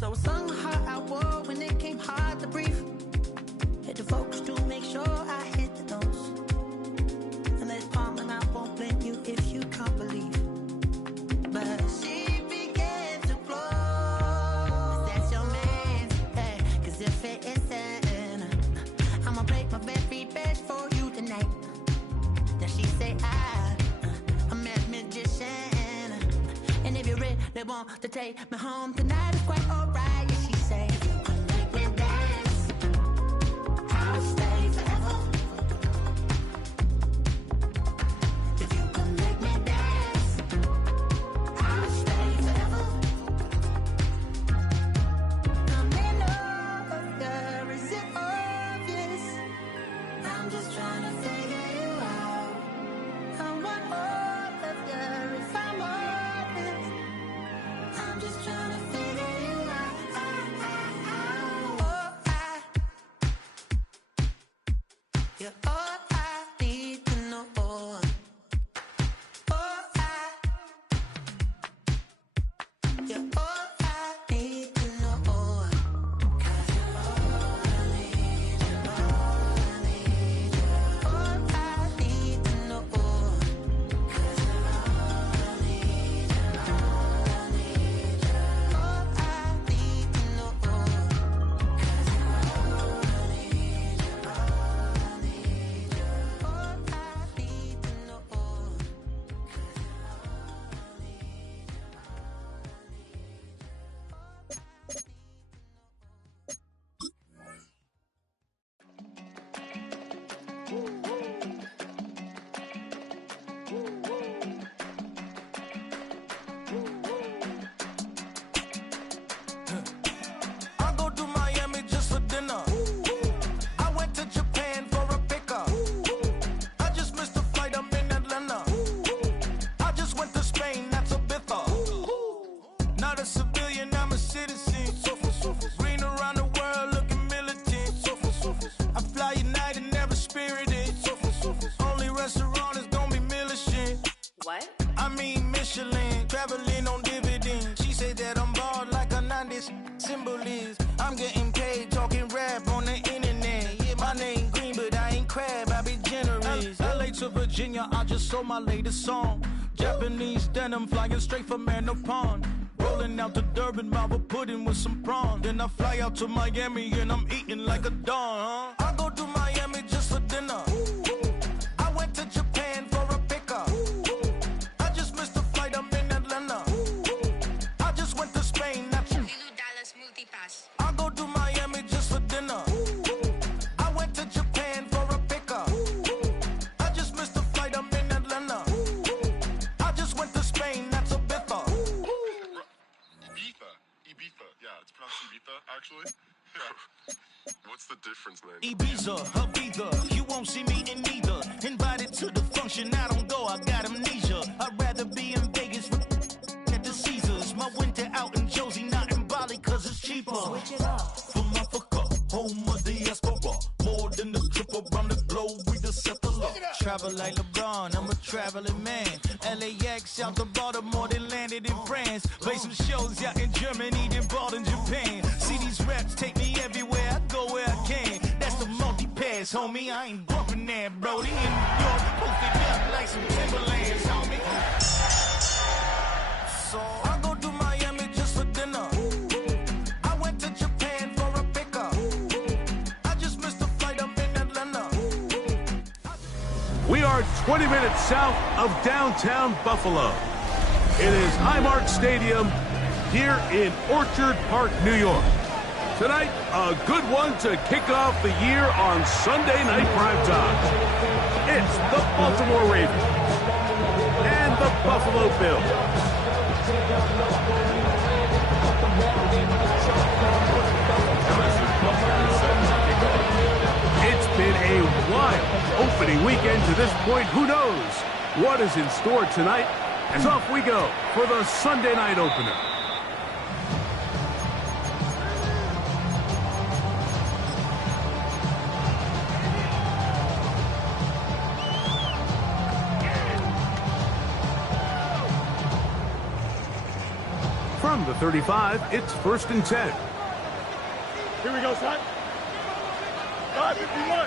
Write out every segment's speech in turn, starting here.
So I sung how I wore when it came hard to breathe. Hit the focus to make sure I hit the notes. And there's palm and I won't blame you if you can't believe. But she began to flow. That's your man, hey, cause if it isn't, I'ma break my very best for you tonight. Then she say I'm a magician. And if you're ready, they want to take me home tonight, it's quite alright. Yeah, she say, make me dance, I'll stay forever. If you can make me dance, I'll stay forever. I'm in love, is it obvious? I'm just trying to figure you out. I want all of you if I'm honest. I'm just trying to figure you out. You're all I need to know. You're all I need to know. 'Cause you're all I need, you're all I need, you're all I need to know. 'Cause you're all I need, you're all I need, you're all I need to know. 'Cause you're all I need, you're all I need, you're all I need to know. 'Cause you're all I need, you're all I need, you're all I need. I go to Miami just for dinner. I went to Japan for a pickup. I just missed the flight, I'm in Atlanta. I just went to Spain, that's Ibiza. Not a civilian, I'm a citizen. Green around the world, looking militant. I fly United, never spirited. Only restaurant is gonna be Michelin. What? I mean Michelin, traveling on dividends. She said that I'm bald like Hernandez. Symbol is I'm getting paid, talking rap on the internet. Yeah, my name Green, but I ain't crab, I be generous. LA to Virginia, I just sold my latest song. Japanese denim, flying straight from Manapon. Rolling out to Durban, Malva pudding with some prawns. Then I fly out to Miami and I'm eating like a don. I go to Miami just for dinner. I went to Japan for a pickup. I just missed the flight, I'm in Atlanta. I just went to Spain, that's Dallas Multipass. I go to Miami just for dinner. I went to Japan for a pickup. I just missed the flight, I'm in Atlanta. I just went to Spain, that's Ibiza. Ibiza. Yeah, it's pronounced Ibiza, actually. Yeah. What's the difference, man? Ibiza, Ibiza, you won't see me in neither. Invited to the function, I don't go, I got amnesia. I'd rather be in Vegas at the Caesars. My winter out in Josie, not in Bali, cause it's cheaper. Switch it up. From Africa, home of the diaspora. More than the trip around the globe, we just set the law. Travel like LeBron, I'm a traveling man. LAX out to Baltimore, then landed in France. Play some shows out in Germany, then bought in Japan. See these raps take me everywhere, I go where I can. That's the multi-pass, homie, I ain't bumping that, Brody. In New York, posted up like some Timberlands, homie. So I go to Miami just for dinner. I went to Japan for a pickup. I just missed the flight, I'm in Atlanta. We are 20 minutes south of downtown Buffalo. It is Highmark Stadium here in Orchard Park, New York. Tonight, a good one to kick off the year on Sunday Night Primetime. It's the Baltimore Ravens and the Buffalo Bills. It's been a wild opening weekend to this point. Who knows what is in store tonight? As off we go for the Sunday night opener. From the 35, it's 1st and 10. Here we go, son. 551.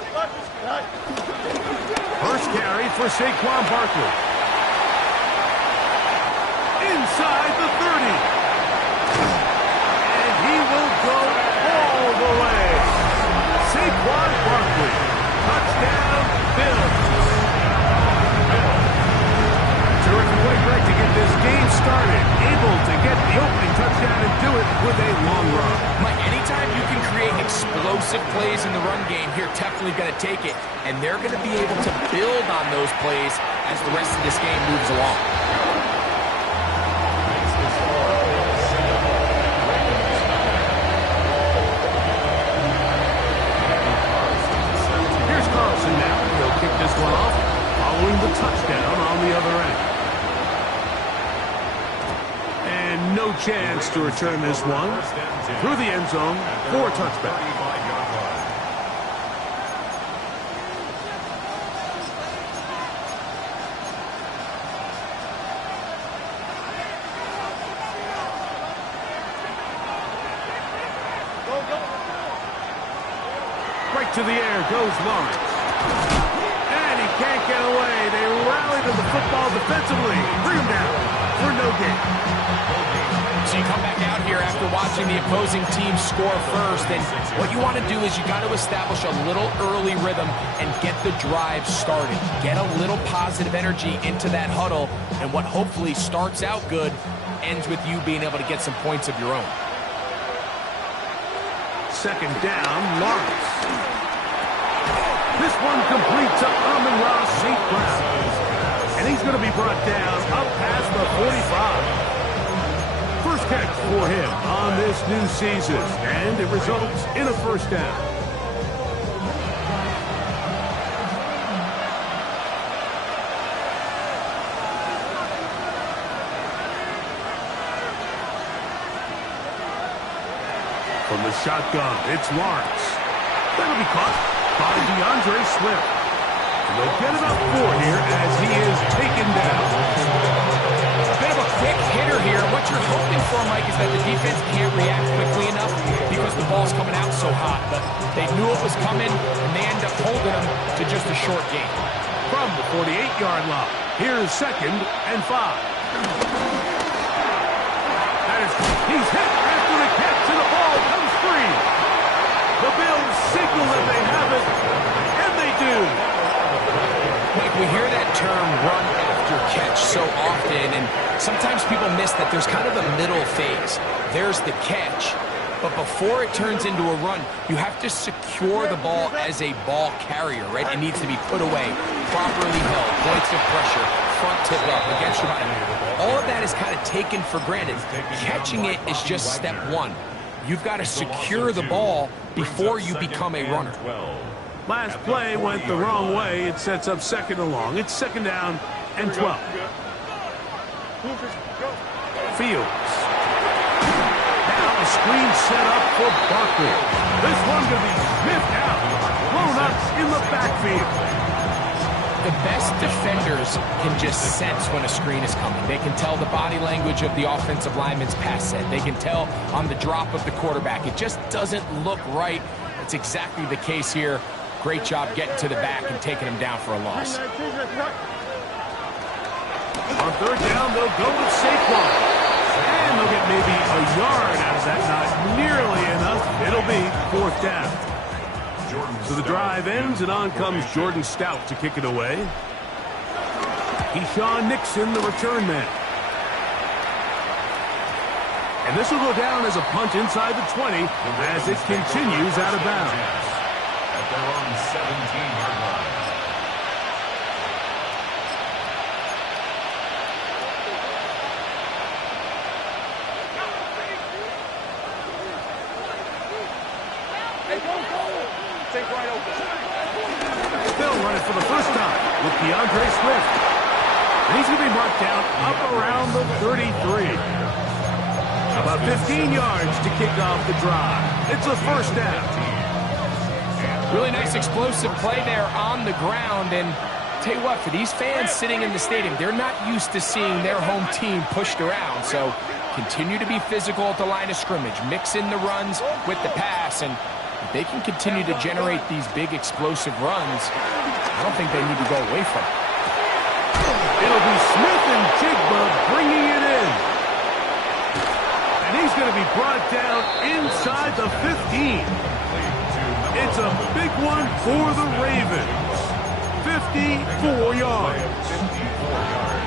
First carry for Saquon Barkley. Inside the 30. And he will go all the way. Saquon Barkley. Touchdown, Bills. Terrific way, Greg, to get this game started. Able to get the opening touchdown and do it with a long run. Mike, anytime you can create explosive plays in the run game, you're definitely going to take it. And they're going to be able to build on those plays as the rest of this game moves along. Here's Carlson now. He'll kick this one off, following the touchdown on the other end. And no chance to return this one through the end zone for a touchback. Right to the air goes Lawrence. And he can't get away. They rally to the football defensively. Bring him down for no gain. So you come back out here after watching the opposing team score first, and what you want to do is you got to establish a little early rhythm and get the drive started. Get a little positive energy into that huddle, and what hopefully starts out good ends with you being able to get some points of your own. Second down, Lawrence. This one complete to Amon-Ra St. Brown. And he's going to be brought down up past the 45. First catch for him on this new season, and it results in a first down. From the shotgun, it's Lawrence. That'll be caught by DeAndre Swift. And they'll get about 4 here as he is taken down. A bit of a quick hitter here. What you're hoping for, Mike, is that the defense can't react quickly enough because the ball's coming out so hot. But they knew it was coming, and they end up holding them to just a short gain. From the 48-yard line, here's 2nd and 5. He's hit after the catch, and the ball comes free. The Bills signal that they have it, and they do. Mike, we hear that term run after catch so often, and sometimes people miss that there's kind of a middle phase. There's the catch, but before it turns into a run, you have to secure the ball as a ball carrier, right? It needs to be put away, properly held, points of pressure, front tip up against your body. All of that is kind of taken for granted. Catching it is just step one. You've got to secure the ball before you become a runner. Last play went the wrong way. It sets up 2nd and long. It's 2nd down and 12. Fields. Now a screen set up for Barkley. This one to be sniffed out. Blown up in the backfield. The best defenders can just sense when a screen is coming. They can tell the body language of the offensive lineman's pass set. They can tell on the drop of the quarterback. It just doesn't look right. It's exactly the case here. Great job getting to the back and taking him down for a loss. On 3rd down, they'll go with Saquon. And they'll get maybe a yard out of that. Not nearly enough. It'll be 4th down. So the drive ends, and on comes Jordan Stout to kick it away. Keyshawn Nixon, the return man. And this will go down as a punt inside the 20 as it continues out of bounds. At their own 17-yard line. Still running for the first time with DeAndre Swift. And he's going to be marked down up around the 33. About 15 yards to kick off the drive. It's a first down. Really nice explosive play there on the ground. And tell you what, for these fans sitting in the stadium, they're not used to seeing their home team pushed around. So Continue to be physical at the line of scrimmage. Mix in the runs with the pass, and if they can continue to generate these big explosive runs, I don't think they need to go away from it. It'll be Smith and Jigba bringing it in. And he's going to be brought down inside the 15. It's a big one for the Ravens. 54 yards.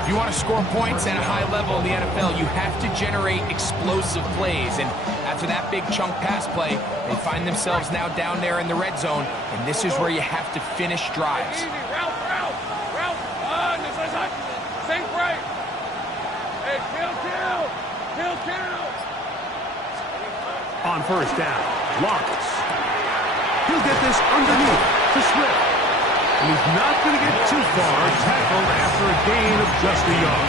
If you want to score points at a high level in the NFL, you have to generate explosive plays. And after that big chunk pass play, they find themselves now down there in the red zone. And this is where you have to finish drives. On first down, Lawrence. He'll get this underneath to Swift. And he's not going to get too far, tackled after a gain of just a yard.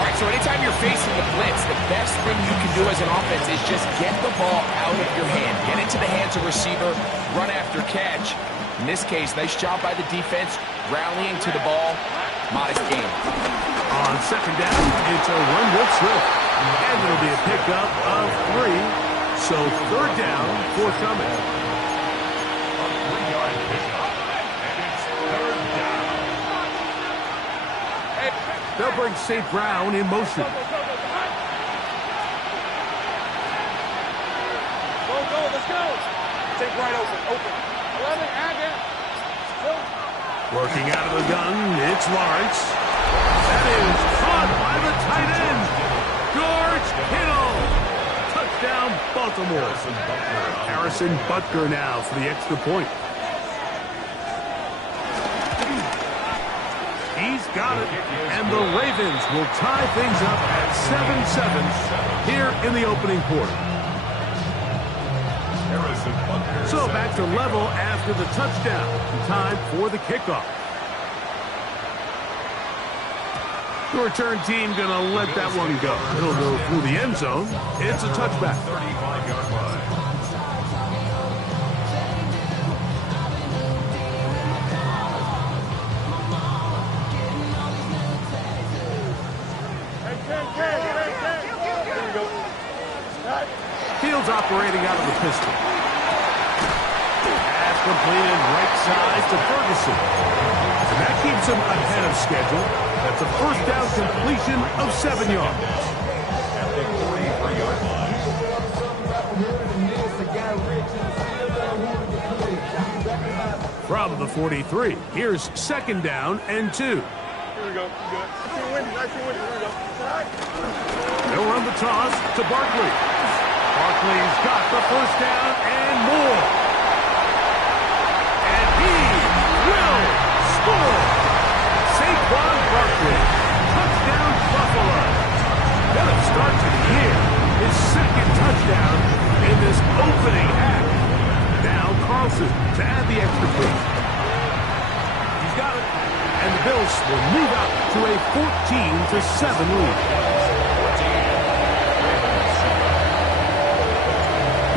All right, so anytime you're facing the blitz, the best thing you can do as an offense is just get the ball out of your hand. Get into the hands of receiver, run after catch. In this case, nice job by the defense, rallying to the ball. Modest gain. On second down, it's a run with Swift. And it'll be a pickup of 3. So third down forthcoming. They'll bring St. Brown in motion. Go, let's go. Take right open. 11, add in. Working out of the gun, it's Lawrence. That is caught by the tight end, George Kittle. Touchdown, Baltimore. Harrison Butker now for the extra point. He's got it, and the Ravens will tie things up at 7-7 here in the opening quarter. So back to level after the touchdown. Time for the kickoff. The return team going to let that one go. It'll go through the end zone. It's a touchback. 35-yard line. Fields operating out of the pistol. Pass completed right side to Ferguson. And that keeps him ahead of schedule. That's a first down completion of 7 yards. At the 43-yard line. From the 43, here's second down and 2. Here we go. Nice and windy. Here we go. They'll run the toss to Barkley. Barkley's got the first down and more. And he will score. Saquon Barkley. Touchdown, Buffalo. What a start to the year. His second touchdown in this opening half. Now Carlson to add the extra point. He's got it. And the Bills will move out to a 14-7 lead.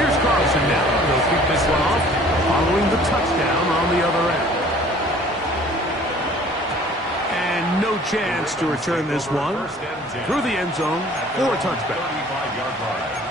Here's Carlson now. They'll kick this one off following the touchdown on the other end. And no chance to return this one through the end zone for a touchback. 35-yard line.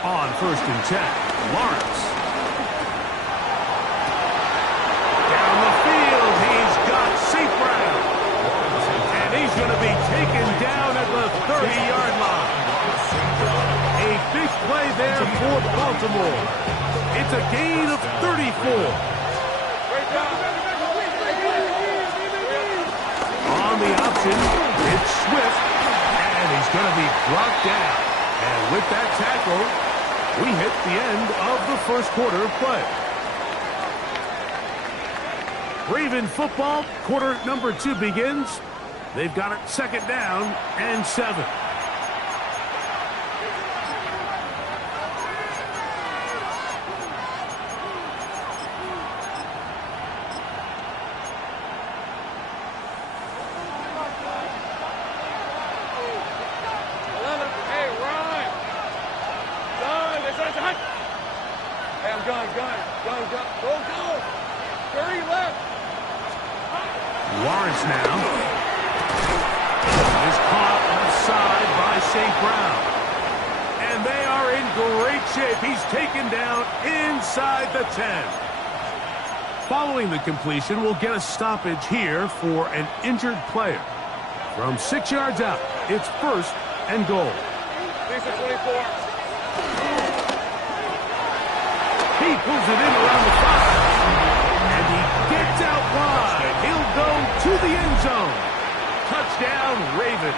On first and 10, Lawrence. Down the field, he's got St. Brown. And he's going to be taken down at the 30-yard line. A big play there for Baltimore. It's a gain of 34. On the option, it's Swift. And he's going to be brought down. And with that tackle, we hit the end of the first quarter of play. Raven football, quarter number 2 begins. They've got it second down and 7. Lawrence now. Is caught offside by St. Brown. And they are in great shape. He's taken down inside the 10. Following the completion, we'll get a stoppage here for an injured player. From 6 yards out, it's first and goal. Lisa 24. He pulls it in around the 5. And he gets out wide. He'll go to the end zone. Touchdown, Ravens.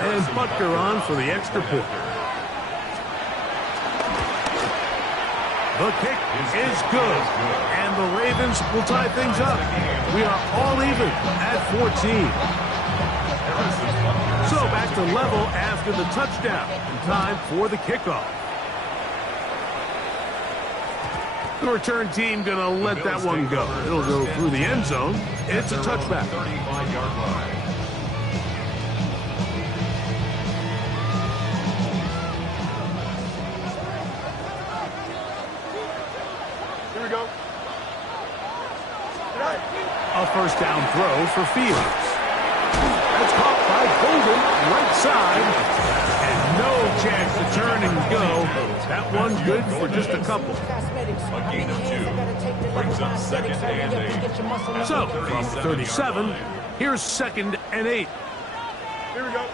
And Butker on for the extra point. The kick is good. And the Ravens will tie things up. We are all even at 14. So back to level after the touchdown. And time for the kickoff. The return team going to let that one go. It'll go through the end zone. It's a touchback. 35-yard line. Here we go. A first down throw for Fields. That's caught by Golden, right side. And no chance to turn and go. That one's good for just a couple. A gain of 2 brings up second and 8. So, from 37, here's second and 8. Here we go.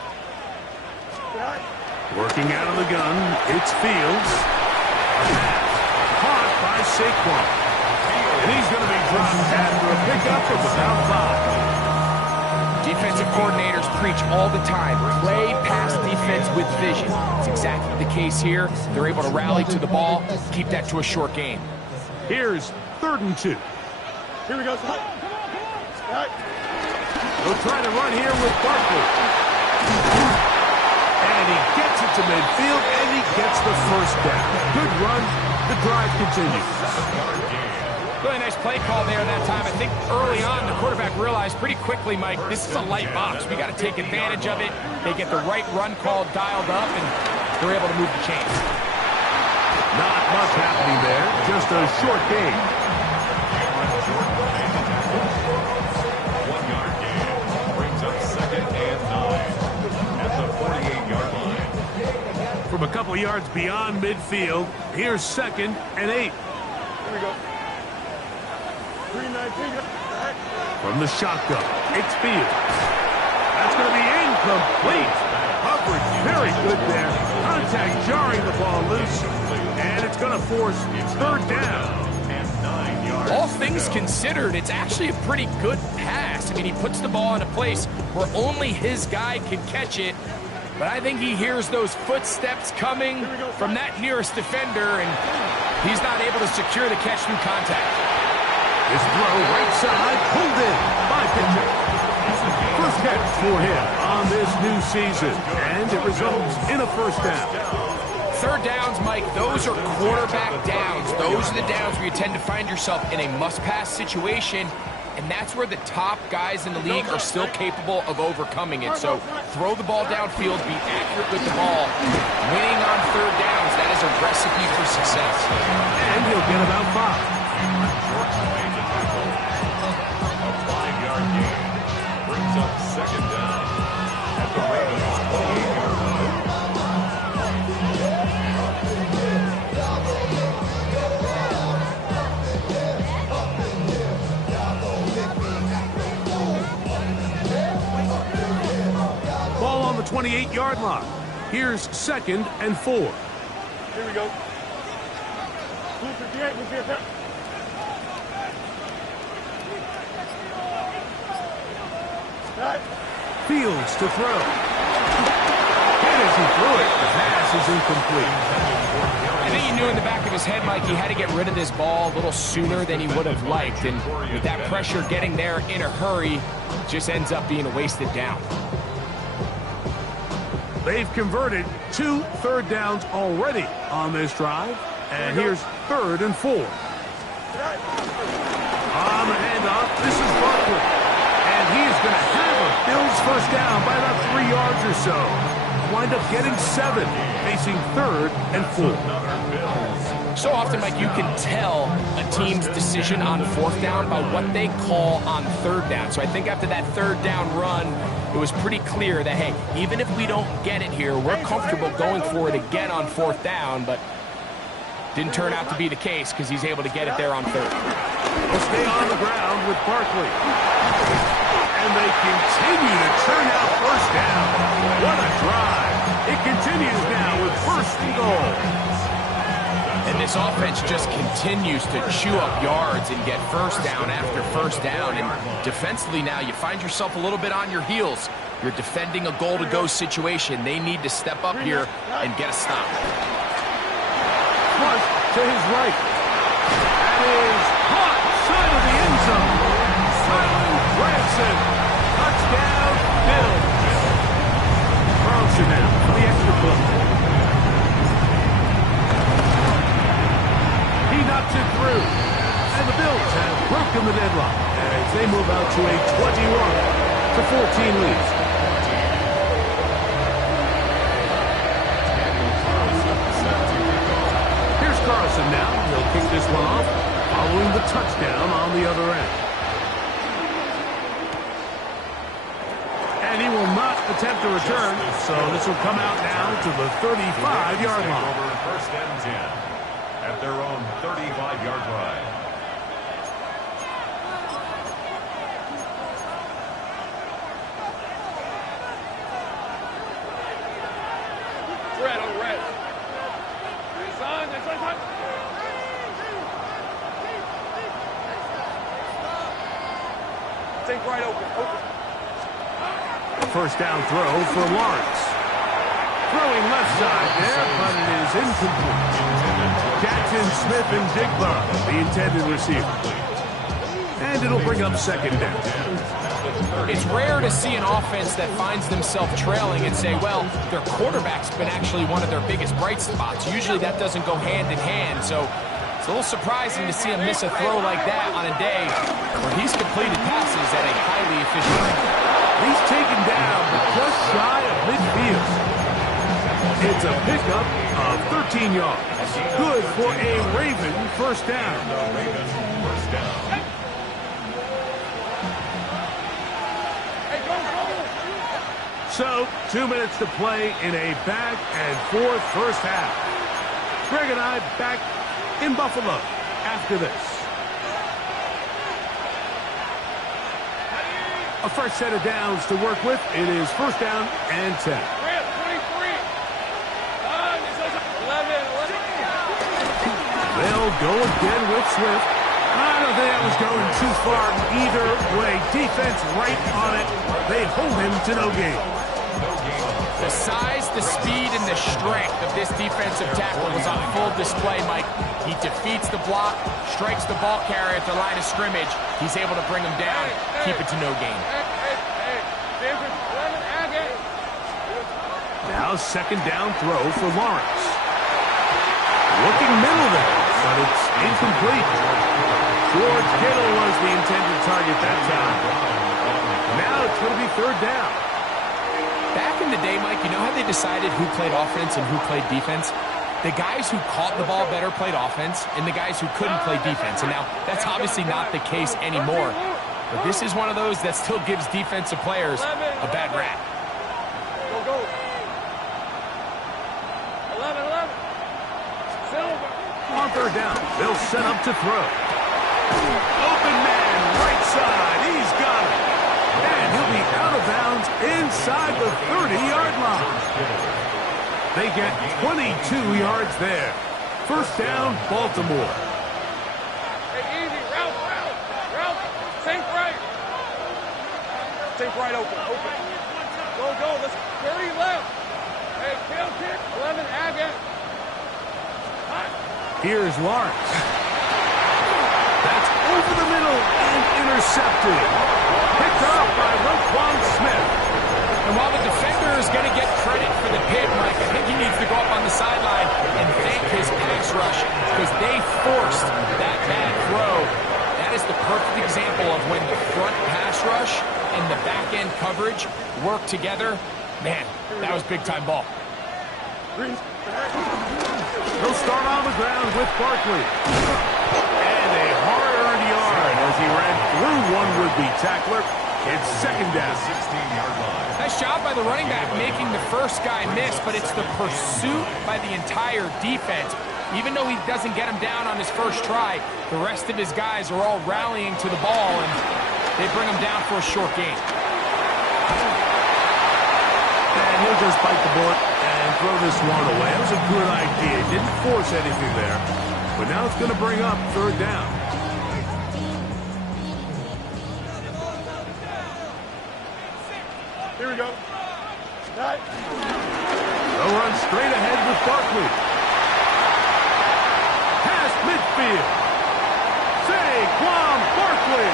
Working out of the gun, it's Fields. Caught by Saquon. And he's going to be dropped after a pickup of about 5. Defensive coordinators preach all the time, play pass defense with vision. It's exactly the case here. They're able to rally to the ball, keep that to a short game. Here's 3rd and 2. Here we go. They'll try to run here with Barkley. And he gets it to midfield, and he gets the first down. Good run. The drive continues. Really nice play call there that time. I think early on the quarterback realized pretty quickly, Mike, this is a light box. We got to take advantage of it. They get the right run call dialed up, and they're able to move the chains. Not much happening there. Just a short gain. 1-yard gain brings up second and 9 at the 48-yard line. From a couple yards beyond midfield, here's second and 8. Here we go. 3-19. From the shotgun, it's Fields. That's going to be incomplete. Coverage very good there. Contact jarring the ball loose. And it's going to force 3rd down. And 9 yards. All things considered, it's actually a pretty good pass. I mean, he puts the ball in a place where only his guy can catch it. But I think he hears those footsteps coming from that nearest defender, and he's not able to secure the catch through contact. This throw right side, pulled in by Pitcher. First catch for him on this new season, and it results in a first down. 3rd downs, Mike, those are quarterback downs. Those are the downs where you tend to find yourself in a must-pass situation, and that's where the top guys in the league are still capable of overcoming it. So throw the ball downfield, be accurate with the ball. Winning on 3rd downs, that is a recipe for success. And he'll get about 5. A 5-yard gain brings up second down at the Ravens 28-yard line. Ball on the 28-yard line. Here's second and 4. Here we go. 258. We'll see if that. Fields to throw. And as he threw it, the pass is incomplete. I think he knew in the back of his head, Mike, he had to get rid of this ball a little sooner than he would have liked. And with that pressure getting there in a hurry, it just ends up being a wasted down. They've converted 2 third downs already on this drive. And here's 3rd and 4. On the handoff, this is Barkley. And he is going to have a Bills first down by about 3 yards or so. Wind up getting 7, facing 3rd and 4. So often, Mike, you can tell a team's decision on fourth down by what they call on third down. So I think after that third down run, it was pretty clear that, hey, even if we don't get it here, we're comfortable going for it again on fourth down, but didn't turn out to be the case because he's able to get it there on third. We'll stay on the ground with Barkley. And they continue to churn out first down. What a drive. It continues now with first and goal. And this offense just continues to chew up yards and get first down after first down. And defensively now, you find yourself a little bit on your heels. You're defending a goal-to-go situation. They need to step up here and get a stop. Flush to his right. That is caught side of the end zone. Silent Branson. Touchdown, Bills. Carlson now for the extra point. He knocks it through. And the Bills have broken the deadlock as they move out to a 21-14 lead. Here's Carlson now. He'll kick this one off following the touchdown on the other end. And he will not attempt a return, so this will come out now to the 35-yard line. First and 10 at their own 35-yard line. Red on red. Son, think right open. First down throw for Lawrence. Throwing left side there, but it is incomplete. Jackson Smith-Njigba, the intended receiver. And it'll bring up second down. It's rare to see an offense that finds themselves trailing and say, well, their quarterback's been actually one of their biggest bright spots. Usually that doesn't go hand in hand, so it's a little surprising to see him miss a throw like that on a day where he's completed passes at a highly efficient rate. He's taken down just shy of midfield. It's a pickup of 13 yards. Good for a Raven first down. So, 2 minutes to play in a back-and-forth first half. Greg and I back in Buffalo after this. A fresh set of downs to work with. It is first down and 10. They'll go again with Swift. I don't think that was going too far either way. Defense right on it. They hold him to no gain. The size, the speed, and the strength of this defensive tackle was on full display, Mike. He defeats the block, strikes the ball carrier at the line of scrimmage. He's able to bring him down, keep it to no gain. Now second down throw for Lawrence. Looking middle there, but it's incomplete. George Kittle was the intended target that time. Now it's going to be third down. Back in the day, Mike, you know how they decided who played offense and who played defense? The guys who caught the ball better played offense, and the guys who couldn't play defense. And now, that's obviously not the case anymore. But this is one of those that still gives defensive players a bad rap. Go. 11. Silver. On third down, they'll set up to throw. Open man, right side, he's got it. And he'll be out of bounds inside the 30-yard line. They get 22 yards there. First down, Baltimore. Hey, easy. Route. Think right. Think right open. Go. Let's 30 left. Hey, kick. 11, Agate. Here's Lawrence. That's over the middle and intercepted. Picked up by Roquan Smith. And while the defender is going to get credit for the pick, Mike, I think he needs to go up on the sideline and thank his pass rush because they forced that bad throw. That is the perfect example of when the front pass rush and the back-end coverage work together. Man, that was big-time ball. He'll start on the ground with Barkley. And a hard-earned yard as he ran through one would-be tackler. It's second down. 16-yard line. Nice job by the running back making the first guy miss, but it's the pursuit by the entire defense. Even though he doesn't get him down on his first try, the rest of his guys are all rallying to the ball, and they bring him down for a short gain. And he'll just bite the bullet and throw this one away. That was a good idea. Didn't force anything there. But now it's going to bring up third down. Here we go. They'll run straight ahead with Barkley. Past midfield. Saquon Barkley.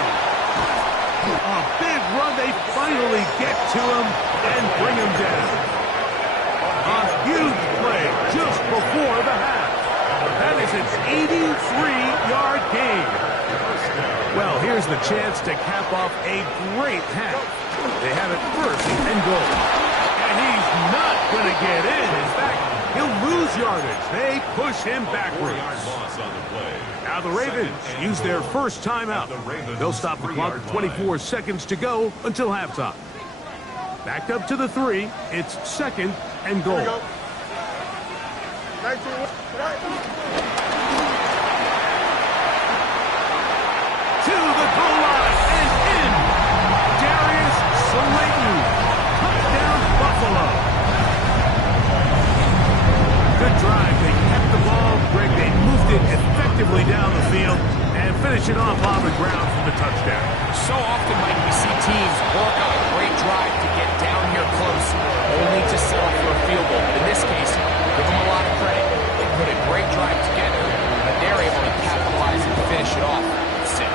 A big run. They finally get to him and bring him down. A huge play just before the half. That is an 83-yard gain. Well, here's the chance to cap off a great half. They have it first and goal. And he's not going to get in. In fact, he'll lose yardage. They push him backwards. Loss on the play. Now the Ravens use their first timeout. They'll stop the clock with 24 seconds to go until halftime. Backed up to the 3. It's second and goal. To the goal line and in. Darius Slayton. Touchdown Buffalo. Good drive. They kept the ball. Greg, they moved it effectively down the field and finish it off on the ground for the touchdown. So often, Mike, we see teams work on a great drive to get down here close, only to settle for a field goal. But in this case, give them a lot of credit. They put a great drive together, and they're able to capitalize and finish it off with 6.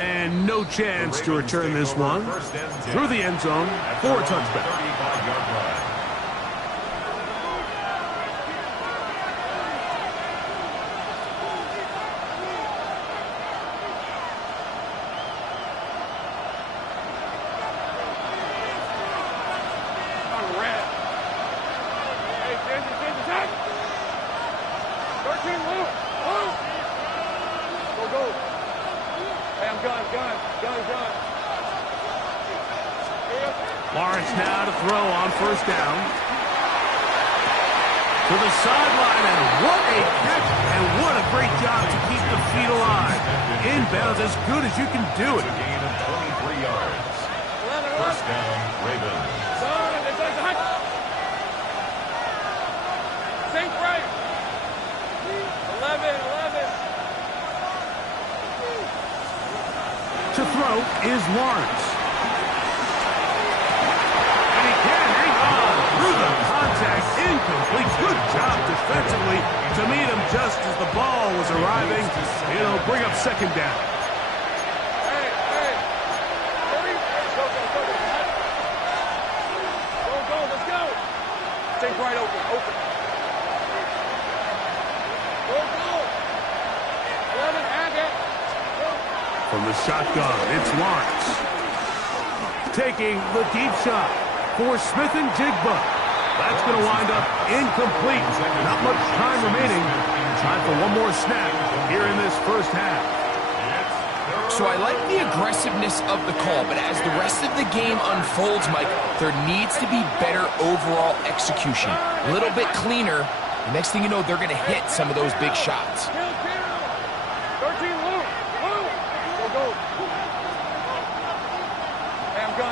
And no chance to return this one through the end zone for a touchback. 35-yard line. Lawrence now to throw on first down. To the sideline, and what a catch, and what a great job to keep the feet alive. Inbounds as good as you can do it. A gain of 23 yards. First down, Ravens. Think right. 11. To throw is Lawrence. And he can hang on through the contact. Incomplete. Good job defensively to meet him just as the ball was arriving. It'll bring up second down. Hey. Go. Let's go. Think right, open. Go. 11, Hackett. From the shotgun, it's Lawrence. Taking the deep shot for Smith and Jigba. That's going to wind up incomplete. Not much time remaining. Time for one more snap here in this first half. So I like the aggressiveness of the call, but as the rest of the game unfolds, Mike, there needs to be better overall execution. A little bit cleaner. The next thing you know, they're going to hit some of those big shots. 13, Luke. Go. Hey, I'm gun.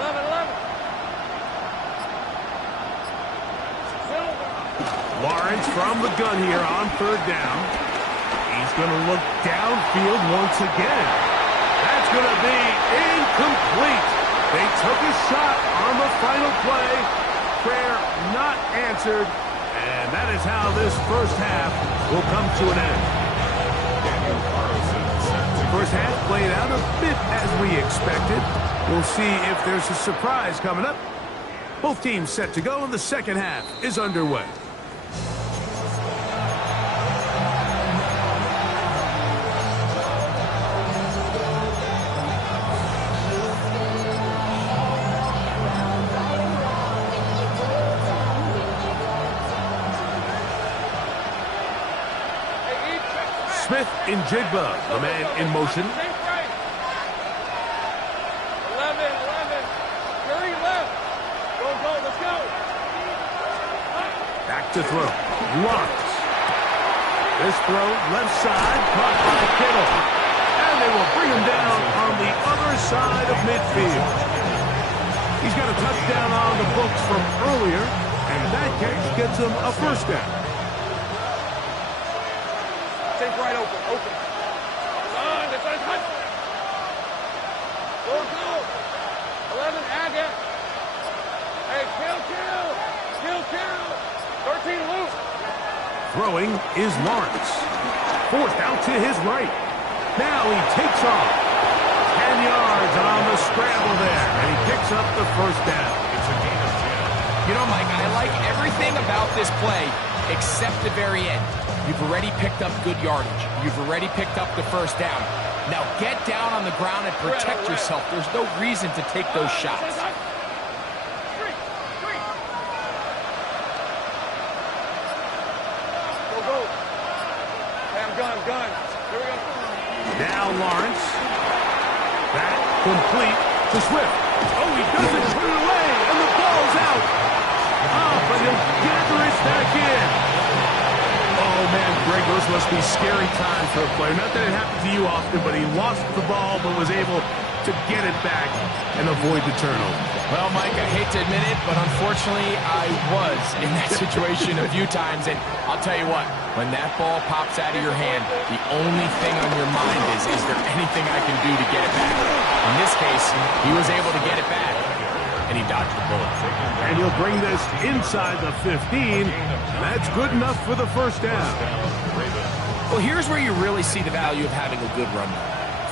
11. Lawrence from the gun here on third down. He's going to look downfield once again. That's going to be incomplete. They took a shot on the final play. Prayer not answered. And that is how this first half will come to an end. First half played out a bit as we expected. We'll see if there's a surprise coming up. Both teams set to go, and the second half is underway. Smith in Jigba, the man in motion. 11, 11. Curry left. Go, let's go. Back to throw. Lawrence. This throw, left side, caught by Kittle. And they will bring him down on the other side of midfield. He's got a touchdown on the books from earlier, and that catch gets him a first down. Take right open. That's a touch. Go. 11, Aga. Hey, kill. 13, Luke. Throwing is Lawrence. Forced out to his right. Now he takes off. 10 yards on the scramble there, and he picks up the first down. It's a gain of 10. You know, Mike, I like everything about this play except the very end. You've already picked up good yardage. You've already picked up the first down. Now get down on the ground and protect yourself. There's no reason to take those shots. Go. Gun. Here we go. Now Lawrence. That complete to Swift. Oh, he doesn't put it away, and the ball's out. But he'll gather it back in. Oh, man, Greg, those must be scary times for a player. Not that it happens to you often, but he lost the ball but was able to get it back and avoid the turnover. Well, Mike, I hate to admit it, but unfortunately, I was in that situation a few times. And I'll tell you what, when that ball pops out of your hand, the only thing on your mind is there anything I can do to get it back? In this case, he was able to get it back, and he dodged the bullet. And he'll bring this inside the 15. That's good enough for the first down. Well, here's where you really see the value of having a good run.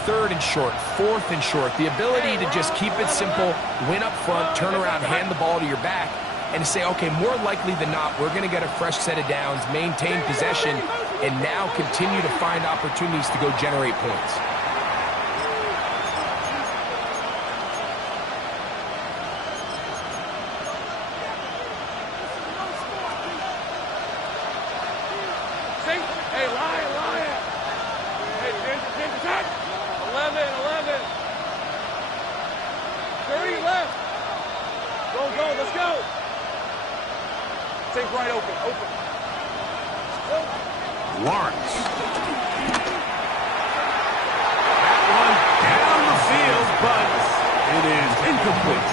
3rd and short, 4th and short. The ability to just keep it simple, win up front, turn around, hand the ball to your back, and say, okay, more likely than not, we're going to get a fresh set of downs, maintain possession, and now continue to find opportunities to go generate points. Hey, Lion. Hey, Ginger, touch. 11. Curry left. Go, let's go. Take right open. Lawrence. That one down the field, but it is incomplete.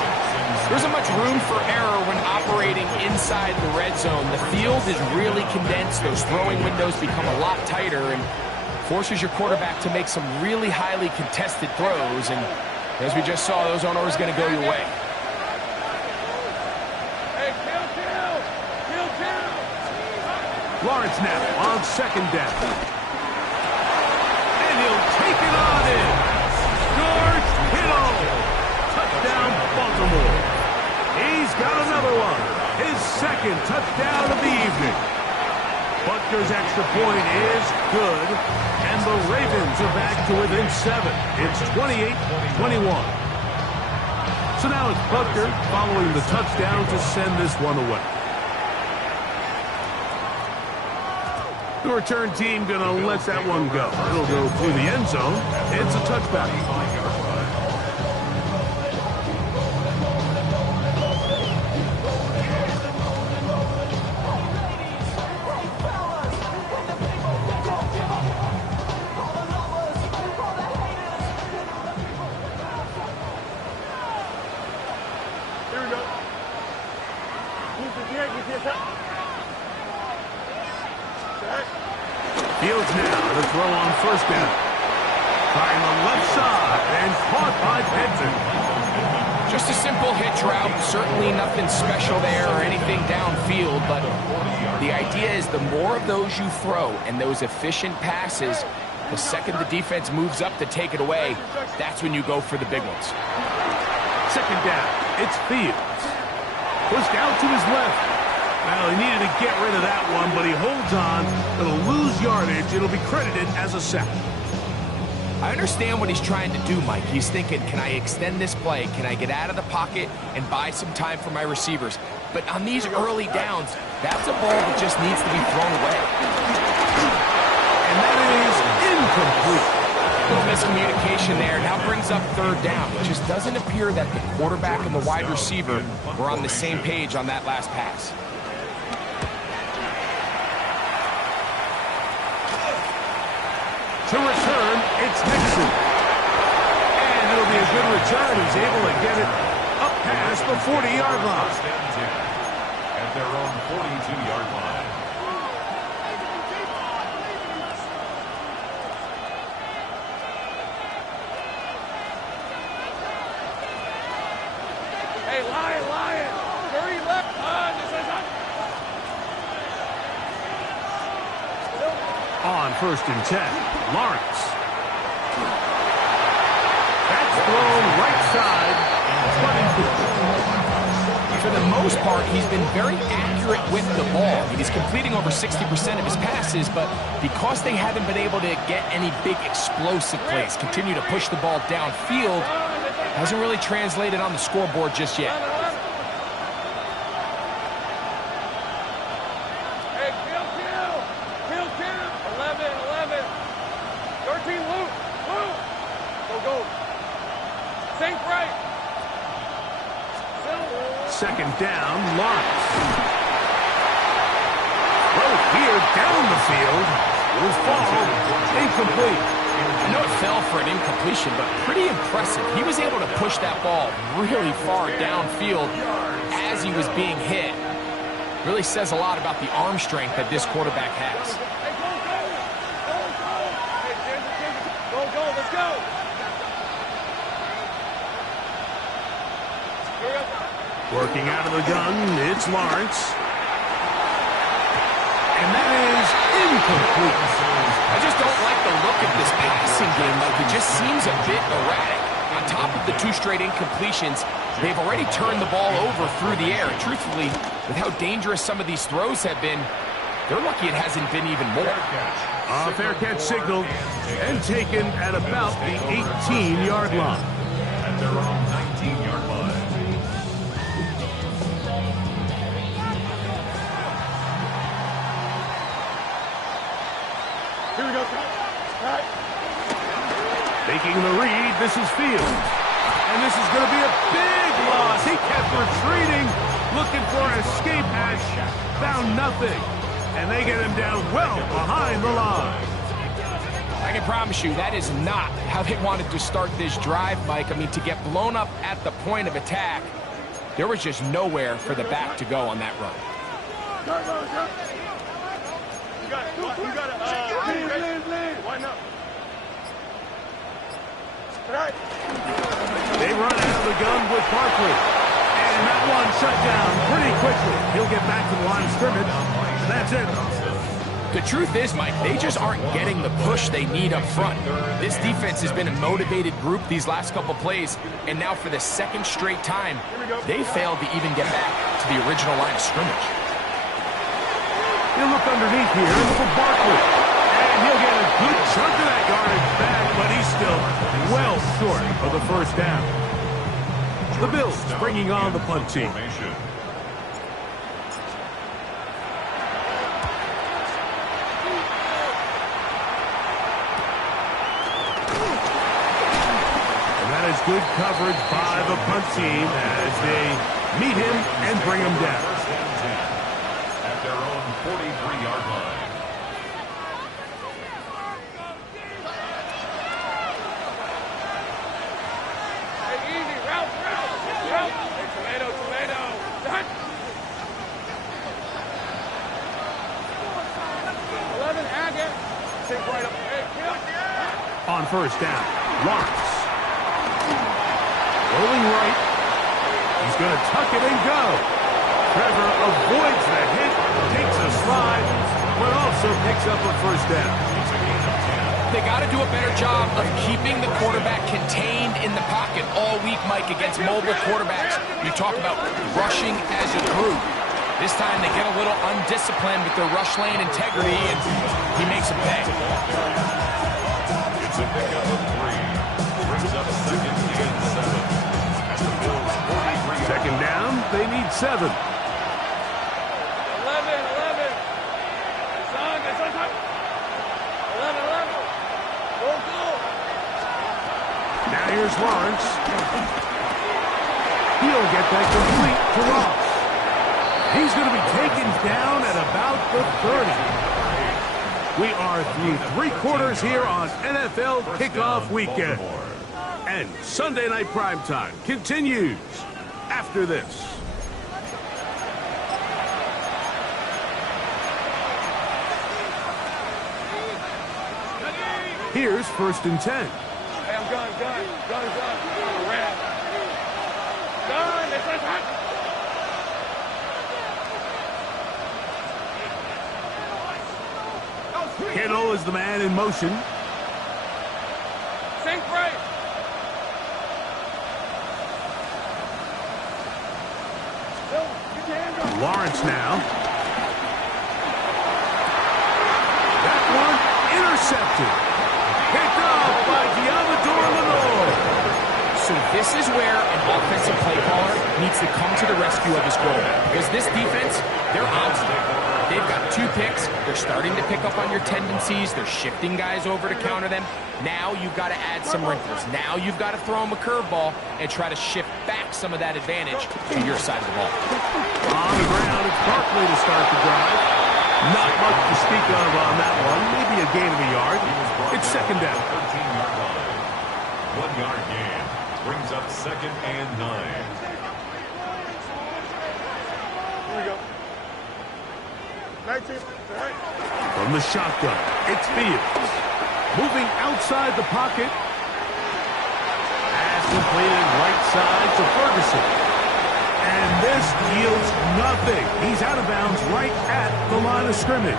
There isn't much room for error when operating inside the red zone. The field is really condensed. Those throwing windows become a lot tighter and forces your quarterback to make some really highly contested throws. And as we just saw, those aren't always going to go your way. Hey, kill. Lawrence now on 2nd down. And he'll take it on in. George Kittle. Touchdown, Baltimore. He's got another one. His 2nd touchdown of the evening. Butker's extra point is good, and the Ravens are back to within 7. It's 28-21. So now it's Butker following the touchdown to send this one away. The return team going to let that one go. It'll go through the end zone. It's a touchback. Fields now to throw on 1st down. Trying the left side and caught by Benton. Just a simple hitch route. Certainly nothing special there or anything downfield, but the idea is the more of those you throw and those efficient passes, the second the defense moves up to take it away, that's when you go for the big ones. 2nd down. It's Fields. Pushed out to his left. Well, he needed to get rid of that one, but he holds on. It'll lose yardage. It'll be credited as a sack. I understand what he's trying to do, Mike. He's thinking, can I extend this play? Can I get out of the pocket and buy some time for my receivers? But on these early downs, that's a ball that just needs to be thrown away. And that is Little miscommunication there. Now brings up third down. It just doesn't appear that the quarterback and the wide receiver were on the same page on that last pass. To return, it's Nixon. And it'll be a good return. He's able to get it up past the 40-yard line. At their own 42-yard line. Hey, Lion! Hurry left on! This is On 1st and 10, Lawrence. That's thrown right side. For the most part, he's been very accurate with the ball. I mean, he's completing over 60% of his passes, but because they haven't been able to get any big explosive plays, continue to push the ball downfield, hasn't really translated on the scoreboard just yet. Hey, kill! 11. 13, Luke! Go. Sink right! Second down, Lawrence. Throw here down the field. Will fall. Incomplete. I know it fell for an incompletion, but pretty impressive. He was able to push that ball really far downfield as he was being hit. Really says a lot about the arm strength that this quarterback has. Go, let's go! Working out of the gun, it's Lawrence. And that is incomplete. I just don't like the look of this passing game. Like, it just seems a bit erratic. On top of the 2 straight incompletions, they've already turned the ball over through the air. Truthfully, with how dangerous some of these throws have been, they're lucky it hasn't been even more. A fair catch signaled and taken at about the 18-yard line. At their own 19-yard line. Here we go. Making the read, this is Fields. And this is going to be a big loss. He kept retreating, looking for an escape hatch. Found nothing. And they get him down well behind the line. I can promise you that is not how they wanted to start this drive, Mike. I mean, to get blown up at the point of attack, there was just nowhere for the back to go on that run. You got it. Why not? They run out of the gun with Barkley. And that one shut down pretty quickly. He'll get back to the line of scrimmage. And that's it. The truth is, Mike, they just aren't getting the push they need up front. This defense has been a motivated group these last couple plays, and now for the second straight time, they failed to even get back to the original line of scrimmage. He'll look underneath here for Barkley. And he'll get a good chunk of that yardage back, but he's still well short of the first down. The Bills bringing on the punt team. And that is good coverage by the punt team as they meet him and bring him down. At their own 43-yard line. On first down, Lawrence. Rolling right. He's going to tuck it and go. Trevor avoids the hit, takes a slide, but also picks up a first down. They got to do a better job of keeping the quarterback contained in the pocket all week, Mike, against mobile quarterbacks. You talk about rushing as a group. This time they get a little undisciplined with their rush lane integrity, and he makes a pay. It's a pickup of 3. Brings up second and 7. At the Bills' 43. Second down, they need 7. 11. It's on. 11. Go. Here's Lawrence. He'll get that complete to Ross. He's going to be taken down at about the 30. We are through 3 quarters here on NFL Kickoff Weekend. And Sunday Night Primetime continues after this. Here's 1st and 10. Hey, I'm gun. Red. Gun, this is hot. Kittle is the man in motion. Sink right. Lawrence now. That one intercepted. Picked off by Diamador Lenore. So this is where an offensive play caller needs to come to the rescue of his quarterback. Because this defense, they're obstinate. They've got 2 picks. They're starting to pick up on your tendencies. They're shifting guys over to counter them. Now you've got to add some wrinkles. Now you've got to throw them a curveball and try to shift back some of that advantage to your side of the ball. On the ground, it's Barkley to start the drive. Not much to speak of on that one. Maybe a gain of a yard. It's 2nd down. 13-yard line. 1-yard gain. Brings up 2nd and 9. Here we go. 19. From the shotgun, it's Fields. Moving outside the pocket. Pass completed right side to Ferguson. And this yields nothing. He's out of bounds right at the line of scrimmage.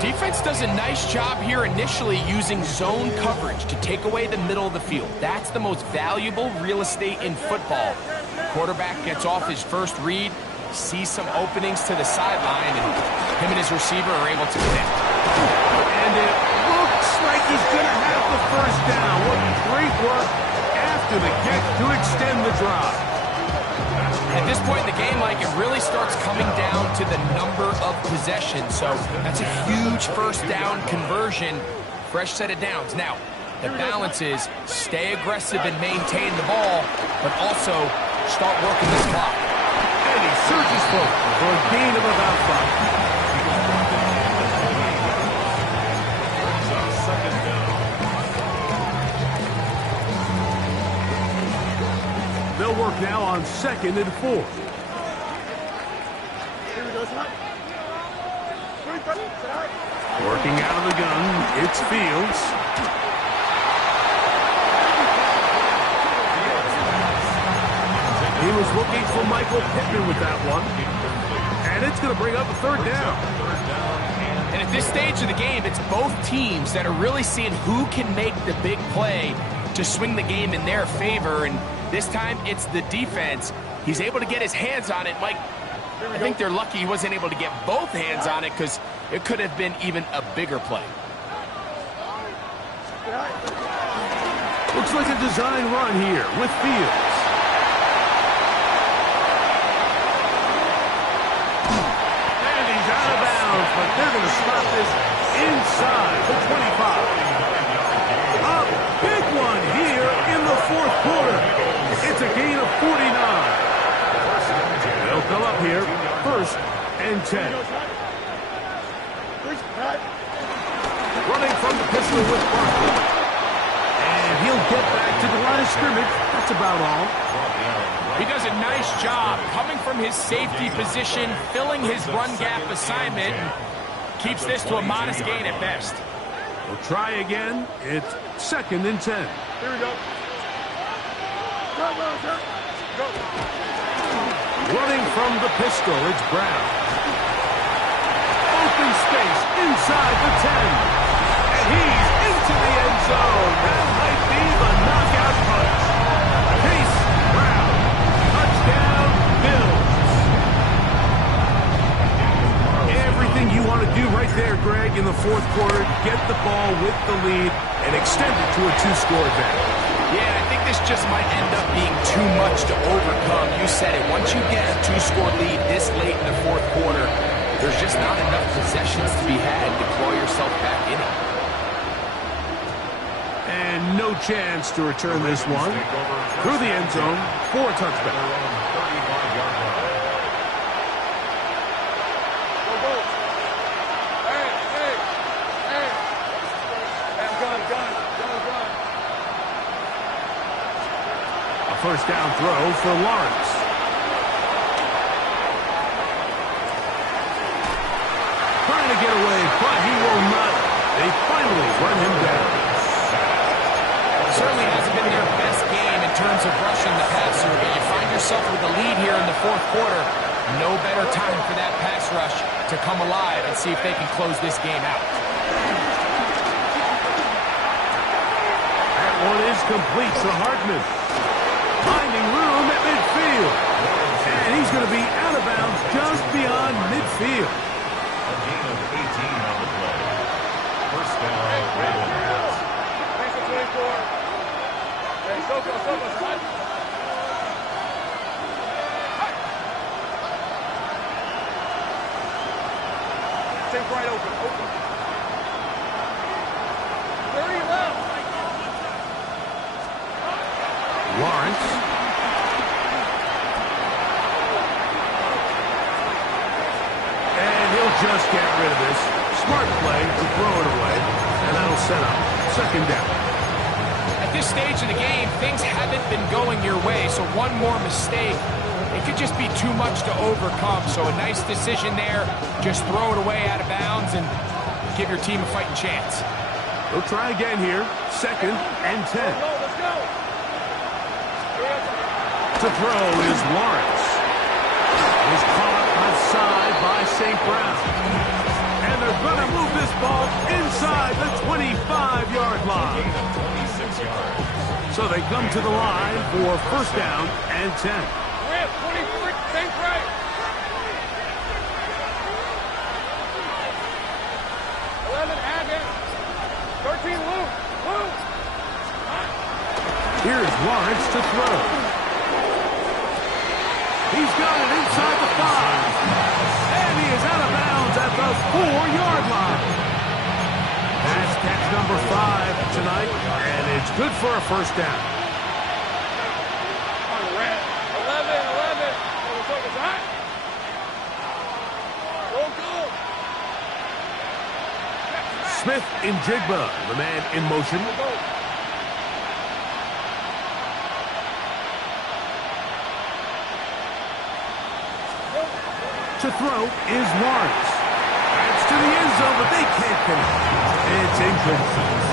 Defense does a nice job here initially using zone coverage to take away the middle of the field. That's the most valuable real estate in football. Quarterback gets off his first read, sees some openings to the sideline, and him and his receiver are able to connect. And it looks like he's going to have the 1st down. What great work after the catch to extend the drive. At this point in the game, Mike, it really starts coming down to the number of possessions. So that's a huge 1st down conversion. Fresh set of downs. Now, the balance is stay aggressive and maintain the ball, but also start working this clock. And he surges forward for a gain of about 5. They'll work now on 2nd and 4. Working out of the gun, it's Fields. He was looking for Michael Pittman with that one. And it's going to bring up a 3rd down. And at this stage of the game, it's both teams that are really seeing who can make the big play to swing the game in their favor. And this time, it's the defense. He's able to get his hands on it. Mike, I think they're lucky he wasn't able to get both hands on it because it could have been even a bigger play. Looks like a design run here with Fields. And he's out of bounds, but they're going to stop this inside the 25. A big one here in the 4th quarter. It's a gain of 49. They'll come up here, 1st and 10. Running from the pistol with Barkley. And he'll get back to the line of scrimmage. That's about all. He does a nice job coming from his safety position, filling his run gap assignment, and keeps this to a modest gain at best. We'll try again. It's 2nd and 10. Here we go. Go. Running from the pistol, it's Brown. Open space inside the 10. And he's into the end zone. That might be the knockout punch. Chase Brown. Touchdown, Bills. Everything you want to do right there, Greg, in the 4th quarter. Get the ball with the lead and extend it to a 2-score advantage. Yeah, I think this just might end up being too much to overcome. You said it. Once you get a 2-score lead this late in the 4th quarter, there's just not enough possessions to be had to claw yourself back in it. And no no chance to return this one through the end zone for a touchback. First down throw for Lawrence. Trying to get away, but he will not. They finally run him down. Certainly hasn't been their best game in terms of rushing the passer, but you find yourself with the lead here in the fourth quarter. No better time for that pass rush to come alive and see if they can close this game out. That one is complete to Hartman. Finding room at midfield. And he's going to be out of bounds just beyond midfield. A gain of 18 on the play. First down, Ravens. Thanks for 24. Hey, so son. Take right open. 30 left. Lawrence. And he'll just get rid of this. Smart play to throw it away. And that'll set up second down. At this stage of the game, things haven't been going your way, so one more mistake, it could just be too much to overcome. So a nice decision there. Just throw it away out of bounds and give your team a fighting chance. They'll try again here. Second and 10. Let's go. To throw is Lawrence. He's caught left side by St. Brown. And they're going to move this ball inside the 25-yard line. Gain of 26 yards. So they come to the line for first down and 10. Rip, 23, St. Right. 11, Hagen. 13, Luke. Here's Lawrence to throw. He's got it inside the 5. And he is out of bounds at the 4-yard line. That's catch number 5 tonight, and it's good for a first down. 11. Go. Smith in Jigba, the man in motion. To throw is Lawrence. That's to the end zone, but they can't connect. It's incomplete.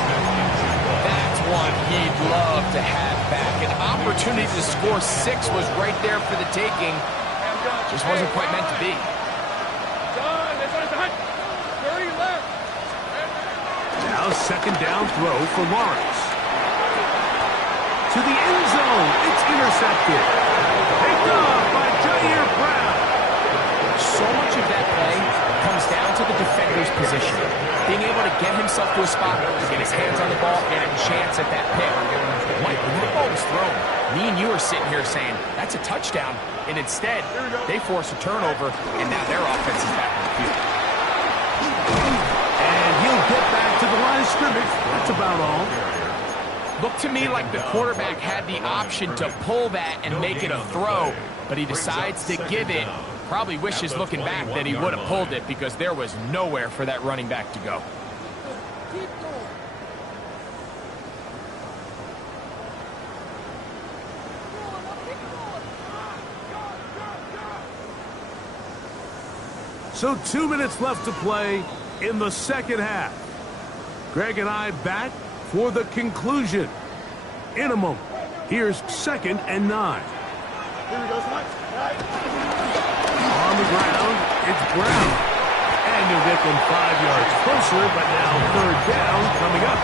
That's one he'd love to have back. An opportunity to score 6 was right there for the taking. Just wasn't quite meant to be. Now second down throw for Lawrence. To the end zone. It's intercepted. Picked up by Jair Brown. So much of that play comes down to the defender's position. Being able to get himself to a spot, to get his hands on the ball, and a chance at that pick. Mike, when that ball was thrown, me and you are sitting here saying, that's a touchdown. And instead, they force a turnover, and now their offense is back on the field. And he'll get back to the line of scrimmage. That's about all. Looked to me like the quarterback had the option to pull that and make it a throw, but he decides to give it. Probably wishes looking back that he would have pulled it because there was nowhere for that running back to go. So 2 minutes left to play in the second half. Greg and I back for the conclusion. In a moment, here's second and 9. Here we go, Mike. On the ground, it's Brown. And he'll get them 5 yards closer, but now third down coming up.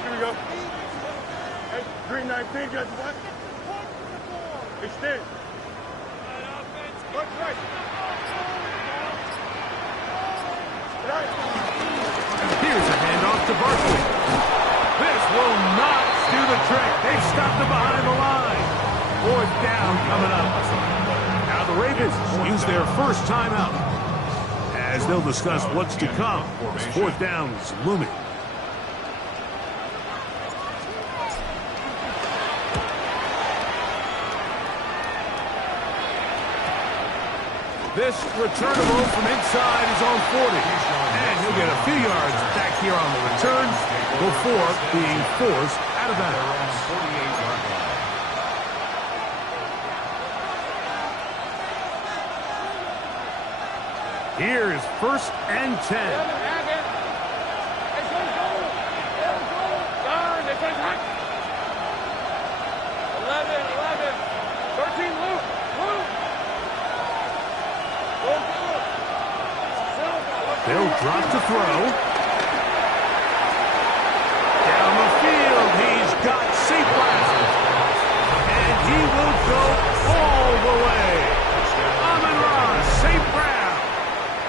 Here we go. Hey, green 19, guys, what? Extend. Look right. Here's a handoff to Barkley. This will not do the trick. They've stopped him behind the line. 4th down coming up. Now the Ravens use their first timeout as they'll discuss what's to come. 4th down's looming. This returnable from inside his own 40. And he'll get a few yards back here on the return before being forced out of bounds. Here is 1st and 10. They'll drop to throw. Down the field, he's got St. Brown. And he will go all the way. Amon-Ra St. Brown.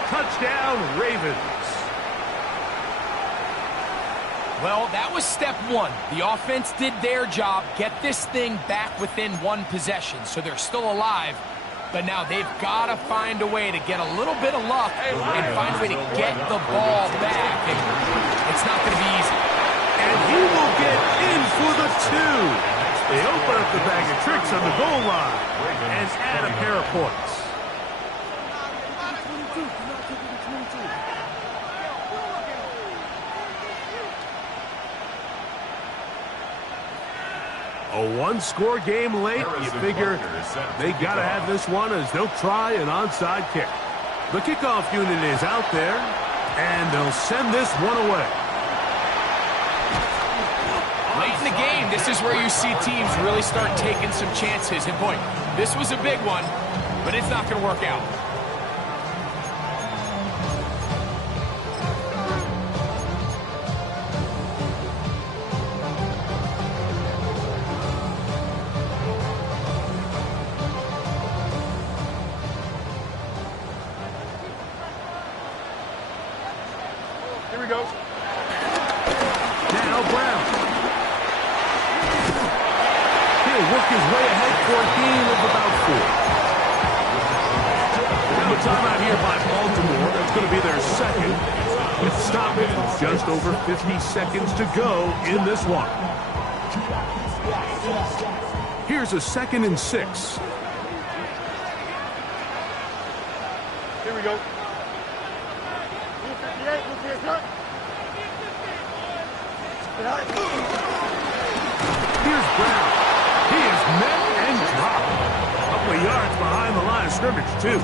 Touchdown, Ravens. Well, that was step one. The offense did their job, get this thing back within one possession, so they're still alive. But now they've got to find a way to get a little bit of luck and find a way to get the ball back. And it's not going to be easy. And he will get in for the 2. They open up the bag of tricks on the goal line and add a pair of points. A one-score game late, you figure they got to have this one as they'll try an onside kick. The kickoff unit is out there, and they'll send this one away. Late in the game, this is where you see teams really start taking some chances. And boy, this was a big one, but it's not going to work out. Now Brown. He'll work his way ahead for a gain of about 4. Now a timeout here by Baltimore. That's going to be their second. With stoppage with just over 50 seconds to go in this one. Here's a 2nd and 6. Here we go. Here's Brown. He is met and dropped. A couple of yards behind the line of scrimmage, too.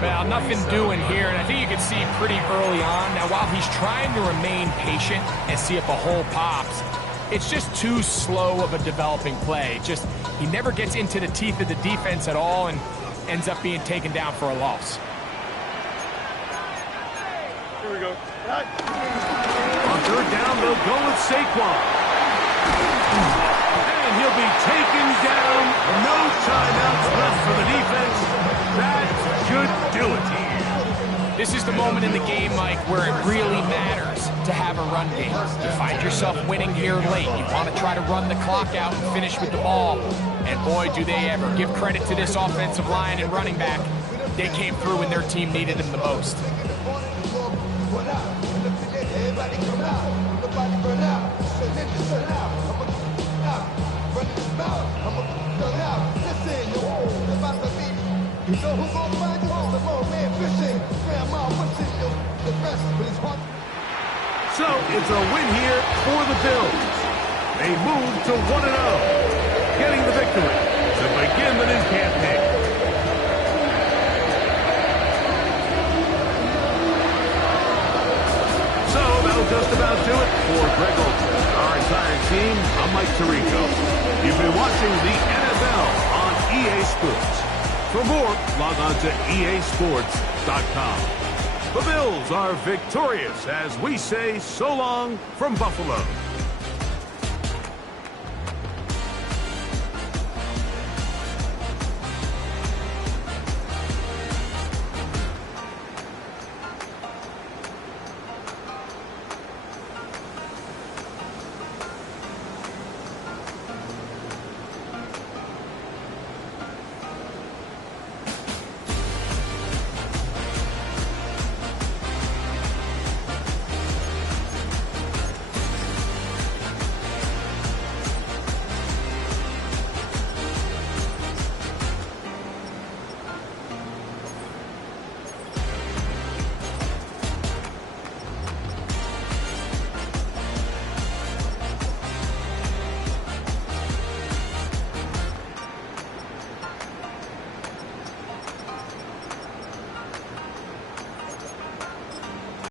Well, nothing doing here, and I think you can see pretty early on. Now, while he's trying to remain patient and see if a hole pops, it's just too slow of a developing play. He never gets into the teeth of the defense at all and ends up being taken down for a loss. Here we go. On 3rd down, they'll go with Saquon. And he'll be taken down. No timeouts left for the defense. That should do it. This is the moment in the game, Mike, where it really matters to have a run game. You find yourself winning here late. You want to try to run the clock out and finish with the ball. And boy, do they ever. Give credit to this offensive line and running back. They came through when their team needed them the most. So it's a win here for the Bills. They move to 1-0, getting the victory to begin the new campaign. So that'll just about do it for Greg Olsen, our entire team. I'm Mike Tirico. You've been watching the NFL on EA Sports. For more, log on to easports.com. The Bills are victorious as we say so long from Buffalo.